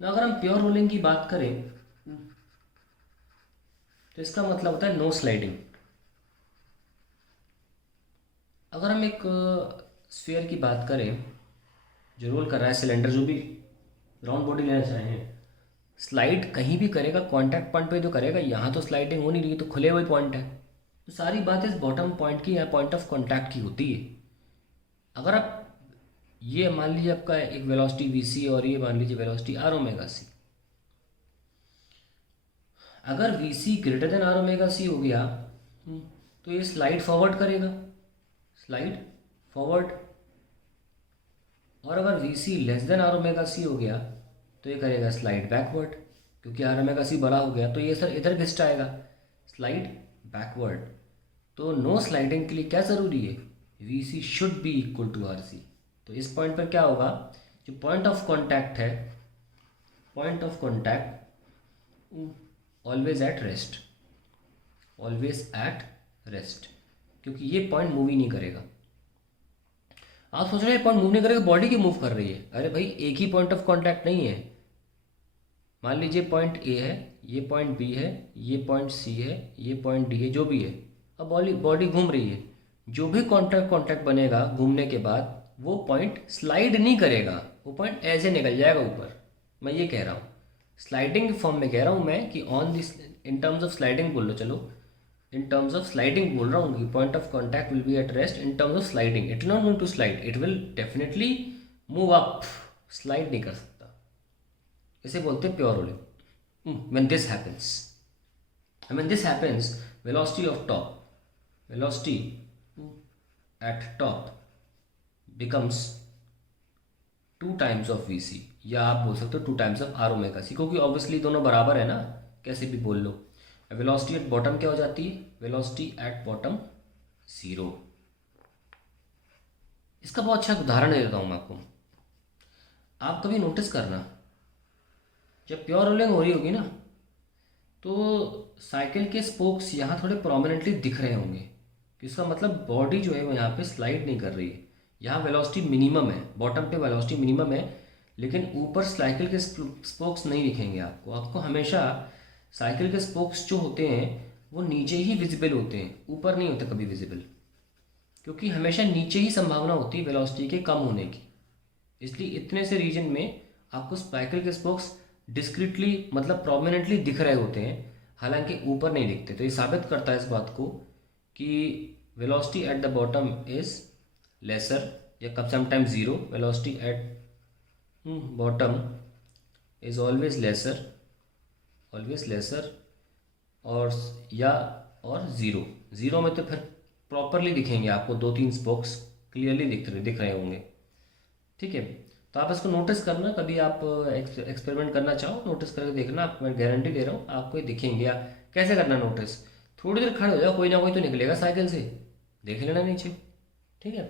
ना अगर हम प्योर रोलिंग की बात करें तो इसका मतलब होता है नो स्लाइडिंग। अगर हम एक स्फीयर की बात करें जो रोल कर रहा है, सिलेंडर जो भी राउंड बॉडी लेना चाहें, स्लाइड कहीं भी करेगा कॉन्टैक्ट पॉइंट पे तो करेगा, यहाँ तो स्लाइडिंग हो नहीं रही, तो खुले हुए पॉइंट है। तो सारी बात इस बॉटम पॉइंट की या पॉइंट ऑफ कॉन्टैक्ट की होती है। अगर आप ये मान लीजिए आपका एक वेलोसिटी वी सी और ये मान लीजिए वेलोसिटी आर ओमेगा सी, अगर v c greater than r omega c हो गया तो ये स्लाइड फॉरवर्ड करेगा, स्लाइड फॉरवर्ड। और अगर v c less than r omega c हो गया तो ये करेगा स्लाइड बैकवर्ड, क्योंकि आर ओमेगा सी बड़ा हो गया तो ये सर इधर घिसट आएगा, स्लाइड बैकवर्ड। तो नो स्लाइडिंग के लिए क्या ज़रूरी है, v c should be equal to r c. तो इस पॉइंट पर क्या होगा, जो पॉइंट ऑफ कॉन्टैक्ट है, point of contact always at rest, always at rest, क्योंकि ये पॉइंट मूव ही नहीं करेगा। आप सोच रहे हैं पॉइंट मूव नहीं करेगा, बॉडी क्यों मूव कर रही है? अरे भाई एक ही पॉइंट ऑफ कांटेक्ट नहीं है। मान लीजिए पॉइंट ए है, ये पॉइंट बी है, ये पॉइंट सी है, ये पॉइंट डी है, जो भी है। अब बॉडी बॉडी घूम रही है, जो भी कॉन्टैक्ट कॉन्टैक्ट बनेगा घूमने के बाद वो पॉइंट स्लाइड नहीं करेगा, वो पॉइंट ऐसे निकल जाएगा ऊपर। मैं ये कह रहा हूँ, स्लाइडिंग फॉर्म में कह रहा हूँ मैं कि on this, in terms of sliding बोल लो, चलो इन टर्म्स ऑफ स्लाइडिंग बोल रहा हूँ कि point of contact will be at rest in terms of sliding. It not going to slide, it will definitely move up, slide नहीं कर सकता। इसे बोलते हैं pure rolling. When this happens, when this happens, velocity of top, velocity at top becomes two times of V C, या आप बोल सकते हो two times of R omega C, क्योंकि ऑब्वियसली दोनों बराबर है ना, कैसे भी बोल लो। वेलोसिटी एट बॉटम क्या हो जाती है, वेलोसिटी एट बॉटम ज़ीरो। इसका बहुत अच्छा उदाहरण दे देता हूँ मैं आपको। आप कभी नोटिस करना, जब प्योर रोलिंग हो रही होगी ना तो साइकिल के स्पोक्स यहाँ थोड़े प्रोमिनेंटली दिख रहे होंगे, कि इसका मतलब बॉडी जो है वो यहाँ पे स्लाइड नहीं कर रही है। यहाँ वेलोसिटी मिनिमम है, बॉटम पे वेलोसिटी मिनिमम है, लेकिन ऊपर साइकिल के स्पोक्स नहीं दिखेंगे आपको। आपको हमेशा साइकिल के स्पोक्स जो होते हैं वो नीचे ही विजिबल होते हैं, ऊपर नहीं होते कभी विजिबल, क्योंकि हमेशा नीचे ही संभावना होती है वेलोसिटी के कम होने की। इसलिए इतने से रीजन में आपको साइकिल के स्पोक्स डिस्क्रिटली मतलब प्रोमिनेंटली दिख रहे होते हैं, हालांकि ऊपर नहीं दिखते। तो ये साबित करता है इस बात को कि velocity at the bottom is lesser, या कब sometime zero, velocity at bottom is always lesser, always lesser, और या और ज़ीरो। ज़ीरो में तो फिर प्रॉपरली दिखेंगे आपको, दो तीन स्पोक्स क्लियरली दिख रहे होंगे। ठीक है, तो आप इसको नोटिस करना, कभी आप एक्सपेरिमेंट करना चाहो नोटिस करके देखना, आप, मैं गारंटी दे रहा हूँ आपको ये दिखेंगे। या कैसे करना नोटिस, थोड़ी देर खड़े हो जाओ, कोई ना कोई तो निकलेगा साइकिल से, देख लेना नीचे। ठीक है,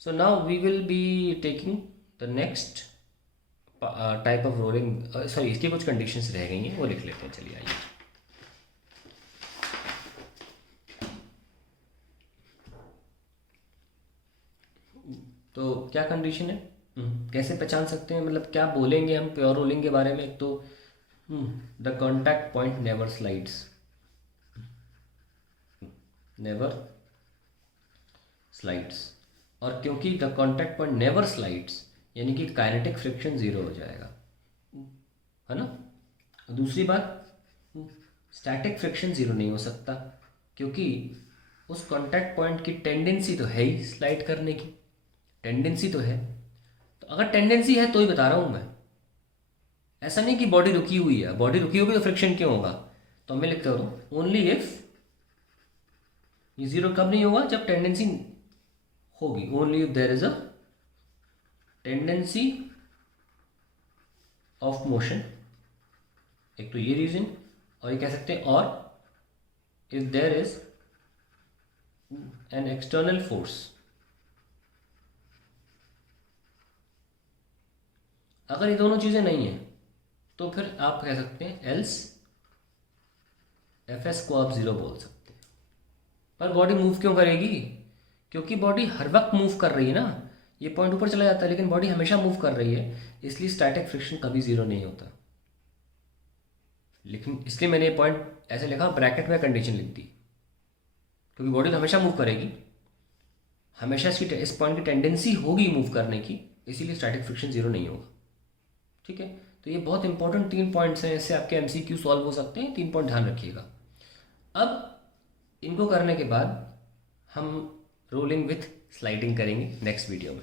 so now we will be taking the next type of rolling. Sorry, इसकी कुछ कंडीशंस रह गई हैं, वो लिख लेते हैं, चलिए आइए। तो क्या कंडीशन है, कैसे पहचान सकते हैं, मतलब क्या बोलेंगे हम प्योर रोलिंग के बारे में। एक तो the contact point never slides, never slides. और क्योंकि the contact point never slides यानी कि काइनेटिक फ्रिक्शन ज़ीरो हो जाएगा, है ना। दूसरी बात, स्टैटिक फ्रिक्शन ज़ीरो नहीं हो सकता, क्योंकि उस कॉन्टैक्ट पॉइंट की टेंडेंसी तो है ही स्लाइड करने की, टेंडेंसी तो है। तो अगर टेंडेंसी है तो ही बता रहा हूँ मैं, ऐसा नहीं कि बॉडी रुकी हुई है, बॉडी रुकी होगी तो फ्रिक्शन क्यों होगा। तो मैं लिखता हूँ ओनली इफ, ये जीरो कब नहीं होगा, जब टेंडेंसी होगी, only if there is a tendency of motion. एक तो ये रीजन, और ये कह सकते हैं और if there is an external force. अगर ये दोनों चीज़ें नहीं है तो फिर आप कह सकते हैं एल्स, एफ एस को आप ज़ीरो बोल सकते हैं। पर बॉडी मूव क्यों करेगी, क्योंकि बॉडी हर वक्त मूव कर रही है ना। ये पॉइंट ऊपर चला जाता है, लेकिन बॉडी हमेशा मूव कर रही है, इसलिए स्टैटिक फ्रिक्शन कभी ज़ीरो नहीं होता। लेकिन इसलिए मैंने ये पॉइंट ऐसे लिखा, ब्रैकेट में कंडीशन लिख दी, क्योंकि बॉडी तो हमेशा मूव करेगी, हमेशा इसकी इस पॉइंट की टेंडेंसी होगी मूव करने की, इसीलिए स्टैटिक फ्रिक्शन ज़ीरो नहीं होगा। ठीक है, तो ये बहुत इंपॉर्टेंट 3 पॉइंट्स हैं, इससे आपके MCQ सॉल्व हो सकते हैं। 3 पॉइंट ध्यान रखिएगा। अब इनको करने के बाद हम रोलिंग विथ स्लाइडिंग करेंगे नेक्स्ट वीडियो में।